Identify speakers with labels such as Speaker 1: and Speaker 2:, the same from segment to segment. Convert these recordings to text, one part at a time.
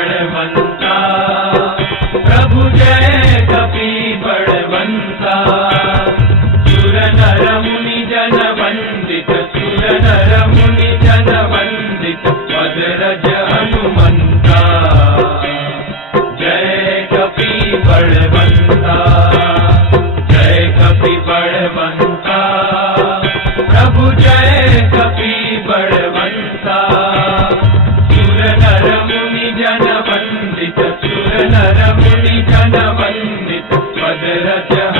Speaker 1: மங்கள மந்திர Padre de la.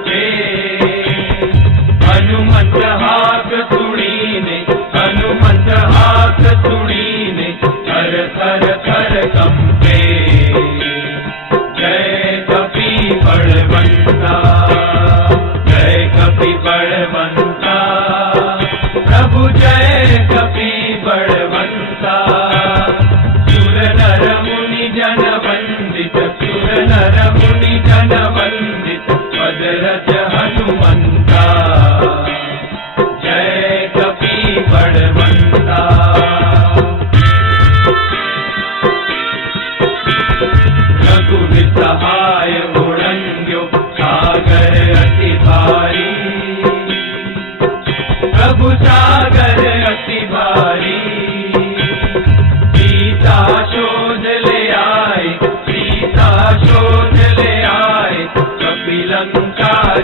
Speaker 1: Então, Eita,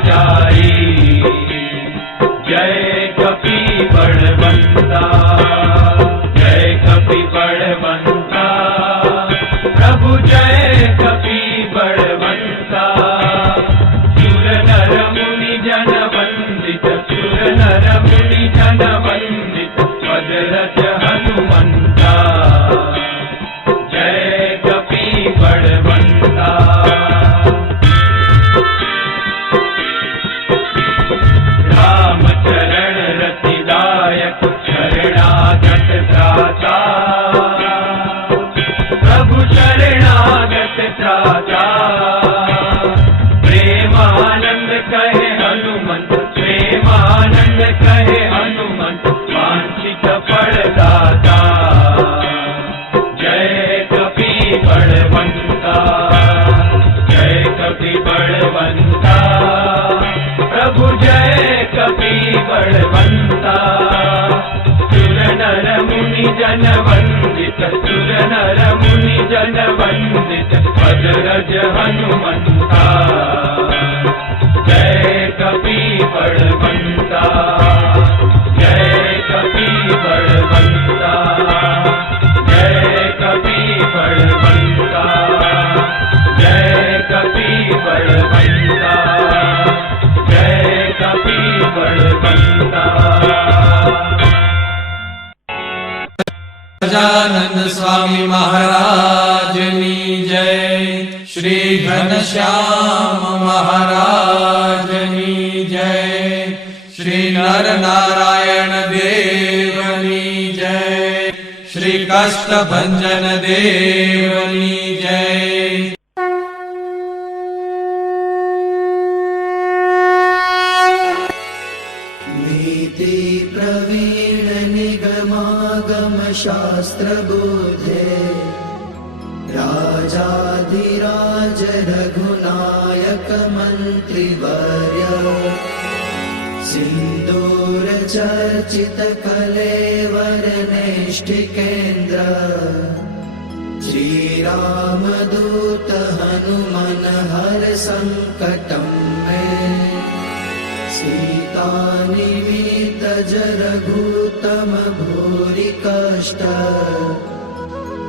Speaker 1: जा रज हनुमंता। जय कपी बड़वंता जय कपी बड़वंता जय कपी बड़वंता जय कपी बड़वंता जय कपी बड़वंता
Speaker 2: गजानन स्वामी महाराज। ઘનશ્યામ મહારાજની જય.
Speaker 3: શ્રી નર નારાયણ દેવની જય. શ્રી કષ્ટભંજન દેવની જય. शास्त्रबोधे राजाधिरा रघुनायकमन्त्रिवर्य। सिन्दूरचर्चितकलेवरनेष्ठिकेन्द्र श्रीरामदूतहनुमनहर सङ्कटं मे। सीतानिमितजरघूतमभूरि कष्ट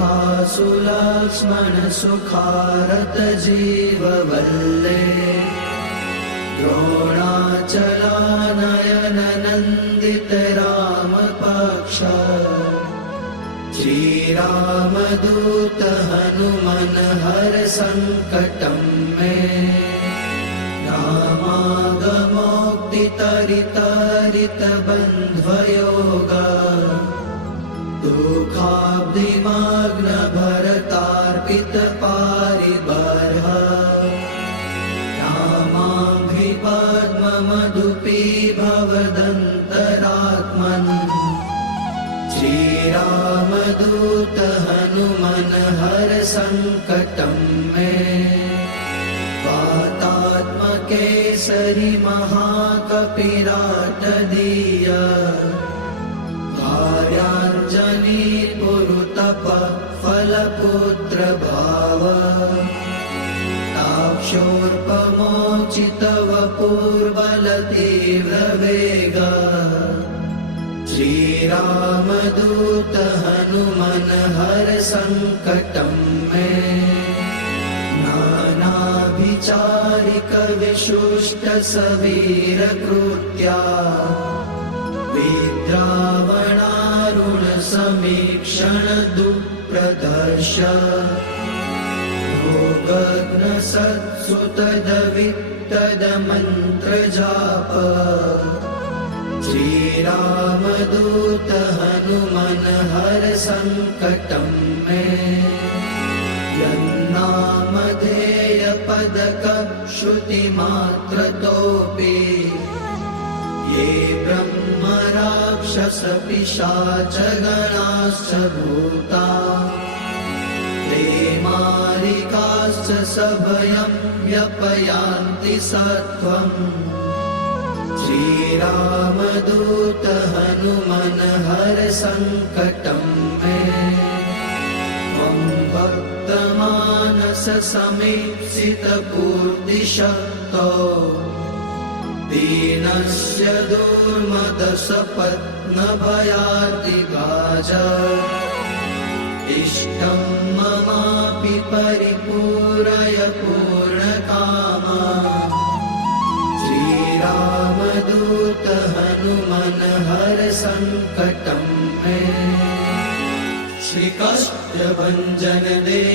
Speaker 3: लक्ष्मण सुखारत जीववल्ले द्रोणाचलानयन नन्दित रामपक्ष श्रीरामदूत हनुमन हर सङ्कटं मे। रामागमोक्तितरितरित बन्ध्वयोग दुःखाब्धिमाग्न भरतार्पित पारिबर्ह। रामाङ्घ्रिपद्ममधुपी भवदन्तरात्मन् श्रीरामदूत हनुमन हर सङ्कटं मे। वातात्मकेसरि महाकपिराटदीय कार्याञ्जनी पुरुतप फलपुत्र भाव ताक्षोर्पमोचितव पूर्वलतीव्रवेग श्रीरामदूत हनुमन हर सङ्कटं मे। नानाभिचारिक विशुष्ट सवीरकृत्या विद्रावणारुण समीक्षण दुःप्रदर्श भोगग्न सत्सुतदवित्तदमन्त्रजाप श्रीरामदूत हनुमन हर सङ्कटं मे यन्नामधेय पदक श्रुतिमात्रतोऽपि ये ब्रह्म राक्षस पिशाच गणाश्च भूता ते मारिकाश्च सभयं व्यपयान्ति सत्त्वम्। श्रीरामदूत हनुमन हर सङ्कटं मे। त्वं भक्तमानस समीप्सितपूर्तिशक्तो दीनस्य दुर्मदसपत्नभयातिगाज इष्टं ममापि परिपूरय पूर्णकामा। श्रीरामदूत हनुमन हर सङ्कटं मे श्रीकाष्ठभञ्जन देव